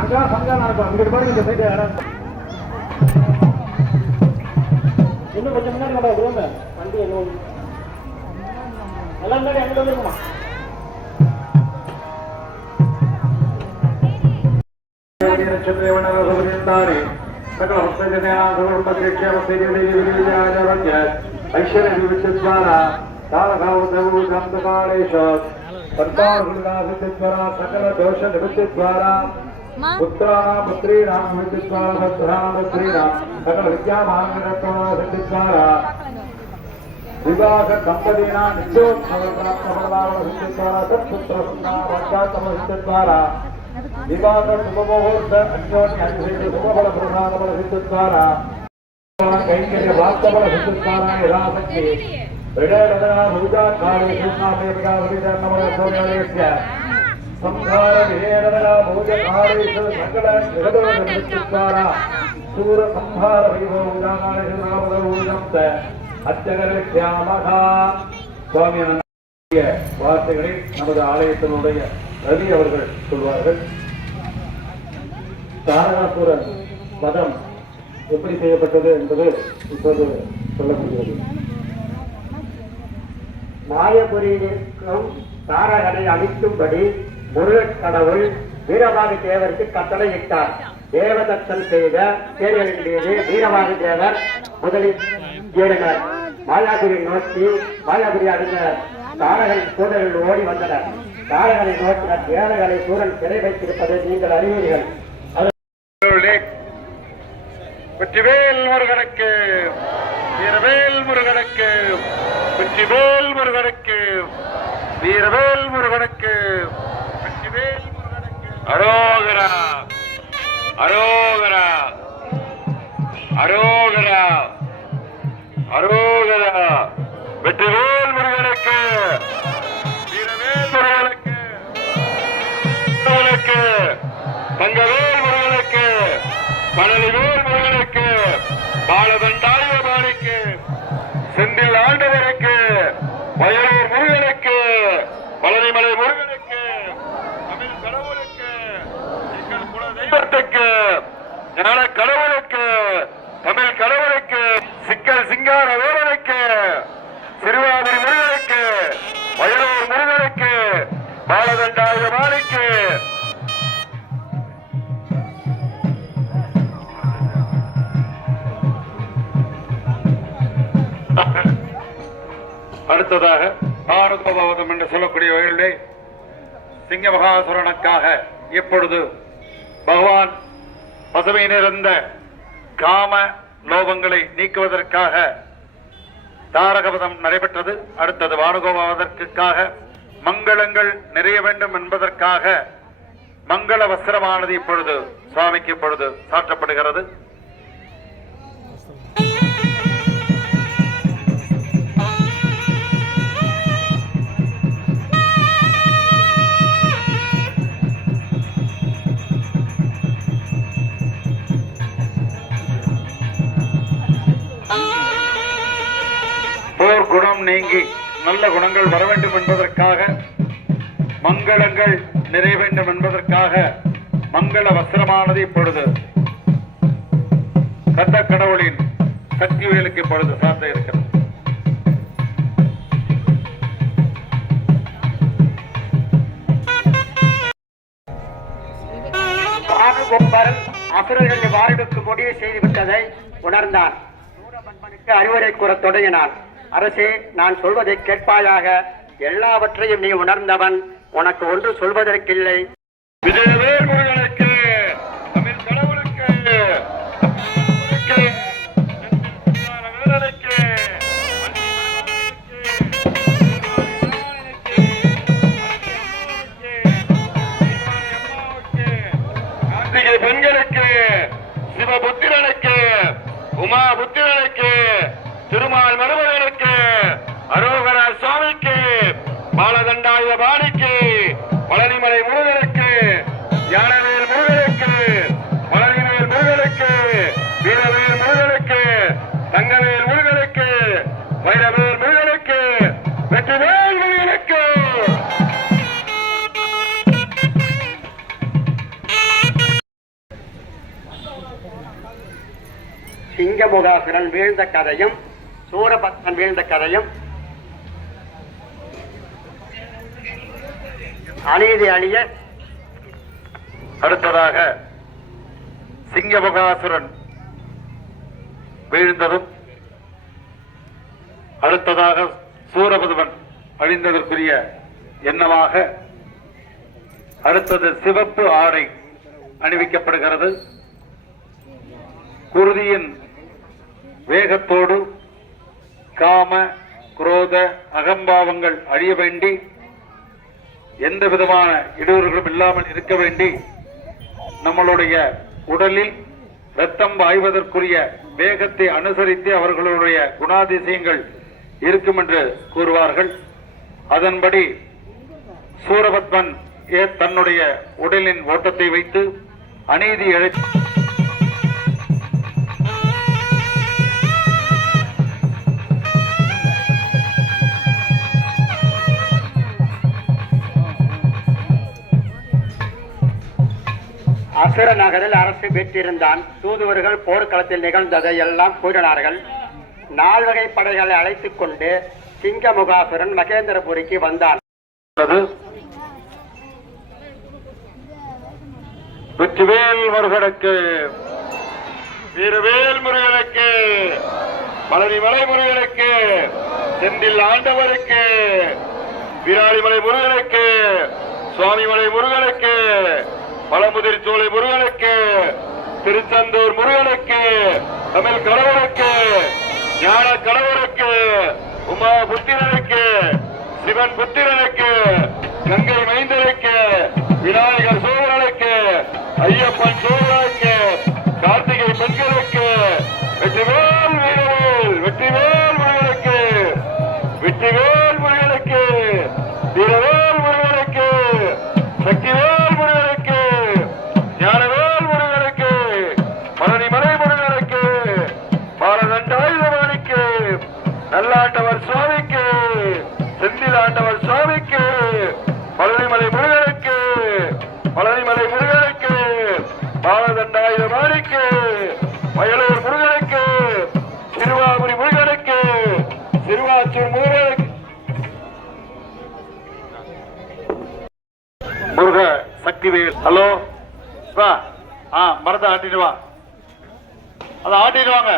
அங்கெல்லாம் சங்கம் நடக்கும் இங்கிட்டு பாருங்க இந்த சைடு இடம் இன்னும் கொஞ்சம் முன்னாடி நம்ம விடுங்க வண்டி எல்லாம் எல்லாம் முன்னாடி அங்கிட்டு வந்துருக்குமா ಚಂದ್ರೇವಣರಸವರಿಂದಾರಿ ಸಕಲ ಐಶ್ವರ್ಯ सर्वाहुल्लासिद्वारा सकल दोष निवृत्तिद्वारा पुत्राणां पुत्रीणां निवृत्तिद्वारा पुत्राणां पुत्रीणां सकल विद्यामाङ्गत्वारा सिद्धिद्वारा विवाह दम्पतीनां नित्योत्सवप्राप्तफलभावसिद्धिद्वारा सत्पुत्रसुन्दावच्चात्मसिद्धिद्वारा विवाह शुभमुहूर्त अन्योन्य शुभफलप्रसादफलसिद्धिद्वारा कैङ्कर्यवाक्तफलसिद्धिद्वारा यथाशक्ति வார்த்தைகளை நமது ஆலயத்தினுடைய ரவி அவர்கள் சொல்வார்கள் தாரகாசுரன் பதம் எப்படி செய்யப்பட்டது என்பது இப்போது சொல்லப்படுகிறது மாயபுரிக்கும் தாரகனை அழிக்கும்படி முருகக் கடவுள் வீரபாகு தேவருக்கு கட்டளையிட்டார். தேவதத்தன் செய்த தேர்தலின் மீது வீரபாகு தேவர் முதலில் ஏறினர். மாயாபுரி நோக்கி மாயாபுரி அடைந்த தாரகன் சூழலில் ஓடி வந்தனர். தாரகனை நோக்கின தேவர்களை சூழல் சிறை வைத்திருப்பதை நீங்கள் அறிவீர்கள். வெற்றிவேல் முருகனுக்கு இரவேல் முருகனுக்கு வெற்றிவேல் முருகனுக்கு. வீரவேல் முருகனுக்கு. வெற்றிவேல் முருகனுக்கு. அரோகரா. அரோகரா. அரோகரா. அரோகரா. வெற்றிவேல் முருகனுக்கு. வீரவேல் முருகனுக்கு. முருகனுக்கு. தங்கவேல் முருகனுக்கு. பழனிவேல் ஞான கடவுளுக்கு தமிழ் கடவுளுக்கு சிக்கல் சிங்கார வேலனுக்கு சிறுவாதிரி முருகனுக்கு வயலூர் முருகனுக்கு பாலதண்டாய பாணிக்கு அடுத்ததாக பாரதபவதம் என்று சொல்லக்கூடிய வகையிலே சிங்க மகாசுரனுக்காக இப்பொழுது பகவான் பசுமை நிறைந்த காம லோபங்களை நீக்குவதற்காக தாரகபதம் நடைபெற்றது. அடுத்தது வானுகோபாவதற்காக மங்களங்கள் நிறைய வேண்டும் என்பதற்காக மங்கள வஸ்திரமானது இப்பொழுது சுவாமிக்கு இப்பொழுது சாற்றப்படுகிறது. போர் நீங்கி நல்ல குணங்கள் வர வேண்டும் என்பதற்காக மங்களங்கள் நிறைய வேண்டும் என்பதற்காக மங்கள வஸ்திரமானது இப்பொழுது கந்த கடவுளின் சக்தி வேலுக்கு இப்பொழுது சார்ந்த இருக்கிறது. ஆறுகொம்பரன் அசுரர்களை வாழ்வுக்கு முடிவு செய்துவிட்டதை உணர்ந்தார். சூரபன்மனுக்கு அறிவுரை கூற தொடங்கினார். அரசே நான் சொல்வதை கேட்பாயாக. எல்லாவற்றையும் நீ உணர்ந்தவன். உனக்கு ஒன்று சொல்வதற்கில்லை. விஜயவேல் தமிழ் கடவுளுக்கு பெண்களுக்கு சிவபுத்திரனுக்கு உமா புத்திர சிங்கமுகாசுரன் வீழ்ந்த கதையும் சூரபத்மன் வீழ்ந்த கதையும். அநீதி அழிய அடுத்ததாக சிங்கமுகாசுரன் வீழ்ந்ததும் அடுத்ததாக சூரபதுமன் அழிந்ததற்குரிய எண்ணமாக அடுத்தது சிவப்பு ஆடை அணிவிக்கப்படுகிறது. குருதியின் வேகத்தோடு காம குரோத அகம்பாவங்கள் அழிய வேண்டி எந்த விதமான இடையூறுகளும் இல்லாமல் இருக்க வேண்டி நம்மளுடைய உடலில் ரத்தம் பாய்வதற்குரிய வேகத்தை அனுசரித்து அவர்களுடைய குணாதிசயங்கள் இருக்கும் என்று கூறுவார்கள். அதன்படி சூரபத்மன் ஏ தன்னுடைய உடலின் ஓட்டத்தை வைத்து அநீதி இழை அசுர நகரில் அரசு பெற்றிருந்தான். தூதுவர்கள் போர்க்களத்தில் நிகழ்ந்ததை எல்லாம் கூறினார்கள். நால்வகை படைகளை அழைத்துக் கொண்டு சிங்கமுகாசுரன் மகேந்திரபுரிக்கு வந்தான். வெற்றிவேல் முருகனுக்கு வீரவேல் முருகனுக்கு பழனிமலை முருகனுக்கு செந்தில் ஆண்டவருக்கு விராலிமலை முருகனுக்கு சுவாமிமலை முருகனுக்கு பழமுதிர் சோலை முருகனுக்கு திருச்செந்தூர் முருகனுக்கு தமிழ் கடவுளுக்கு ஞான கடவுளுக்கு உமா புத்திரனுக்கு சிவன் புத்திரனுக்கு கங்கை மைந்தனுக்கு விநாயகர் சோழனுக்கு ஐயப்பன் நல்லாண்டவர் சுவாமிக்கு செந்தில் ஆண்டவர் சுவாமிக்கு பழனிமலை முருகனுக்கு பழனிமலை முருகனுக்கு பாலதண்டாயுதவாணிக்கு வயலூர் முருகனுக்கு திருவாபுரி முருகனுக்கு திருவாச்சூர் முருகனுக்கு. முருக சக்திவேல் ஹலோ? வா. ஆ மரத்தை ஆட்டிட்டு வா. அதை ஆட்டிடுவாங்க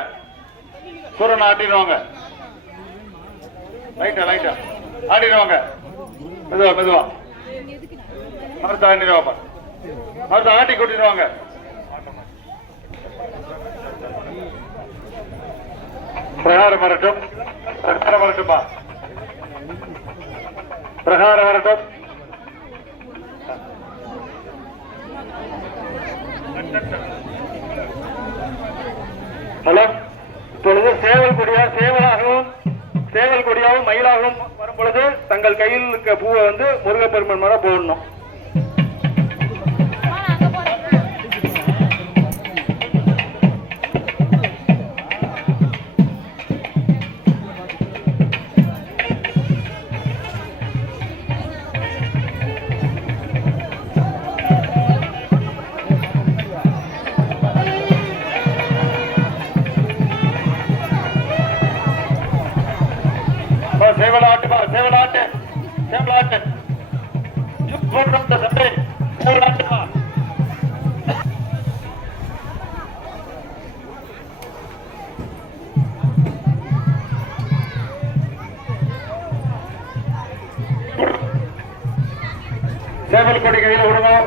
சூரனை ஆட்டிடுவாங்க லைட்டா லைட்டா ஆடிடுவாங்க மெதுவா மெதுவா. மரத்தை ஆட்டிடுவாப்பா மரத்தை ஆட்டி கூட்டிடுவாங்க பிரகாரம் வரட்டும் பிரகாரம் வரட்டும்பா பிரகாரம் வரட்டும் ஹலோ இப்பொழுது சேவல் கொடியா சேவலாகவும் சேவல் கொடியாகவும் மயிலாகவும் வரும் பொழுது தங்கள் கையில் இருக்க பூவை வந்து முருகப்பெருமன் மேல போடணும். சேவல் கொடி கையில் விடுவோம்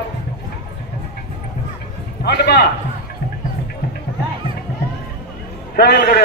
ஆண்டுமா. சேவல் கொடி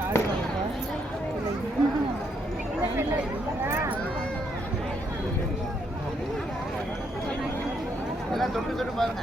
ஆடுவாங்க எல்லாம் தொட்டு தொட்டு பாருங்க.